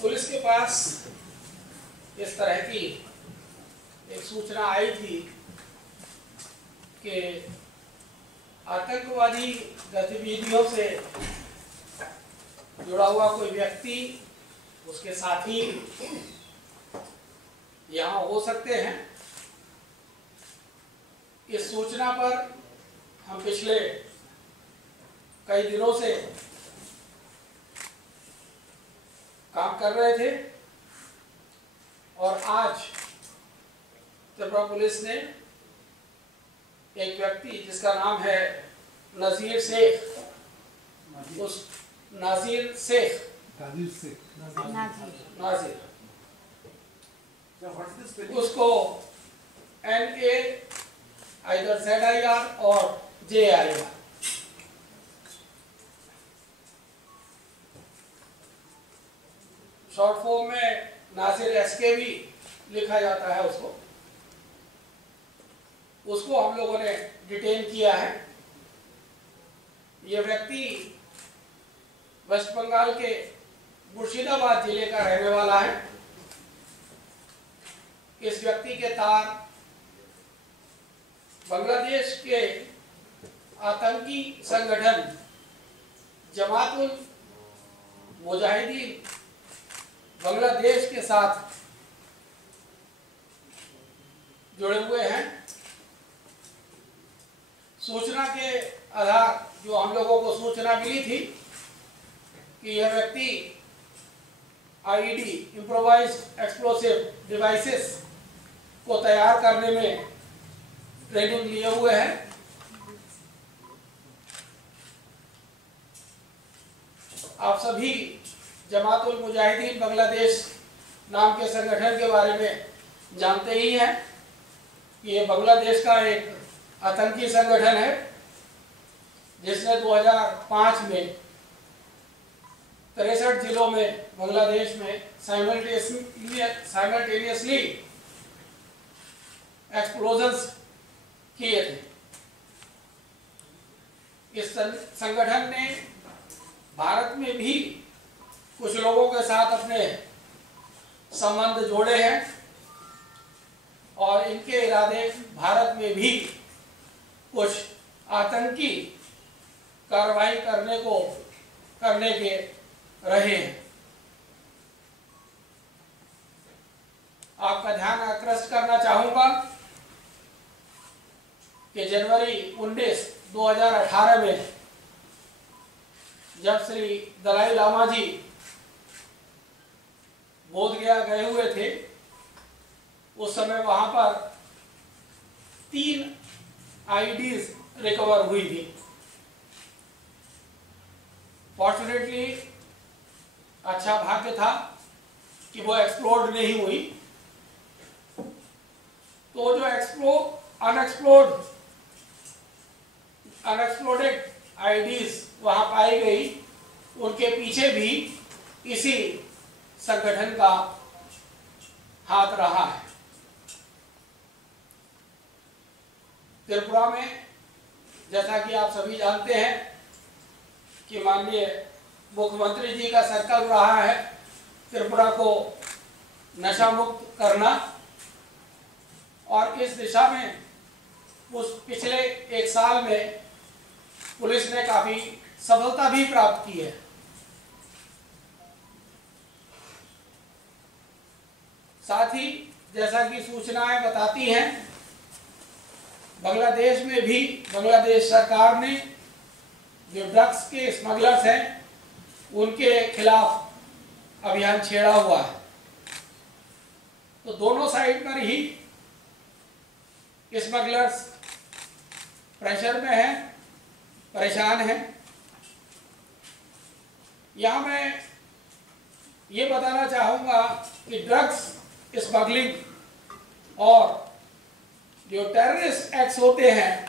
Police के पास इस तरह की एक सूचना आई थी कि आतंकवादी गतिविधियों से जुड़ा हुआ कोई व्यक्ति, उसके साथी यहाँ हो सकते हैं। इस सूचना पर हम पिछले कई दिनों से काम कर रहे थे और आज त्रिपुरा पुलिस ने एक व्यक्ति जिसका नाम है नाजिर शेख, उस नाजिर उसको NA either ZIR और JIR शॉर्ट फॉर्म में नासिर SK भी लिखा जाता है। उसको हम लोगों ने डिटेन किया है। ये व्यक्ति वेस्ट बंगाल के मुर्शिदाबाद जिले का रहने वाला है। इस व्यक्ति के तार बांग्लादेश के आतंकी संगठन जमातुल मुजाहिदीन बांग्लादेश के साथ जुड़े हुए हैं। सूचना के आधार जो हम लोगों को सूचना मिली थी कि यह व्यक्ति IED इम्प्रोवाइज्ड एक्सप्लोसिव डिवाइसेस को तैयार करने में ट्रेनिंग लिए हुए हैं। आप सभी जमातुल मुजाहिदीन बांग्लादेश नाम के संगठन के बारे में जानते ही हैं कि ये बांग्लादेश का एक आतंकी संगठन है जिसने 2005 में 63 जिलों में बांग्लादेश में साइमल्टेनियसली एक्सप्लोजन्स किए थे। इस संगठन ने भारत में भी कुछ लोगों के साथ अपने संबंध जोड़े हैं और इनके इरादे भारत में भी कुछ आतंकी कार्रवाई करने के रहे हैं। आपका ध्यान आकृष्ट करना चाहूंगा कि जनवरी 19, 2018 में जब श्री दलाई लामा जी बोधगया गए हुए थे, उस समय वहां पर 3 IEDs रिकवर हुई थी। फॉर्चुनेटली अच्छा भाग्य था कि वो एक्सप्लोड नहीं हुई। तो जो अनएक्सप्लोडेड IEDs वहां पाई गई, उनके पीछे भी इसी संगठन का हाथ रहा है। त्रिपुरा में जैसा कि आप सभी जानते हैं कि माननीय मुख्यमंत्री जी का संकल्प रहा है त्रिपुरा को नशा मुक्त करना, और इस दिशा में उस पिछले 1 साल में पुलिस ने काफी सफलता भी प्राप्त की है। साथ ही जैसा कि सूचनाएं बताती हैं, बांग्लादेश में भी बांग्लादेश सरकार ने जो ड्रग्स के स्मगलर्स हैं उनके खिलाफ अभियान छेड़ा हुआ है। तो दोनों साइड पर ही स्मगलर्स प्रेशर में हैं, परेशान हैं। यहाँ मैं ये बताना चाहूँगा कि ड्रग्स स्मगलिंग और जो टेररिस्ट एक्ट्स होते हैं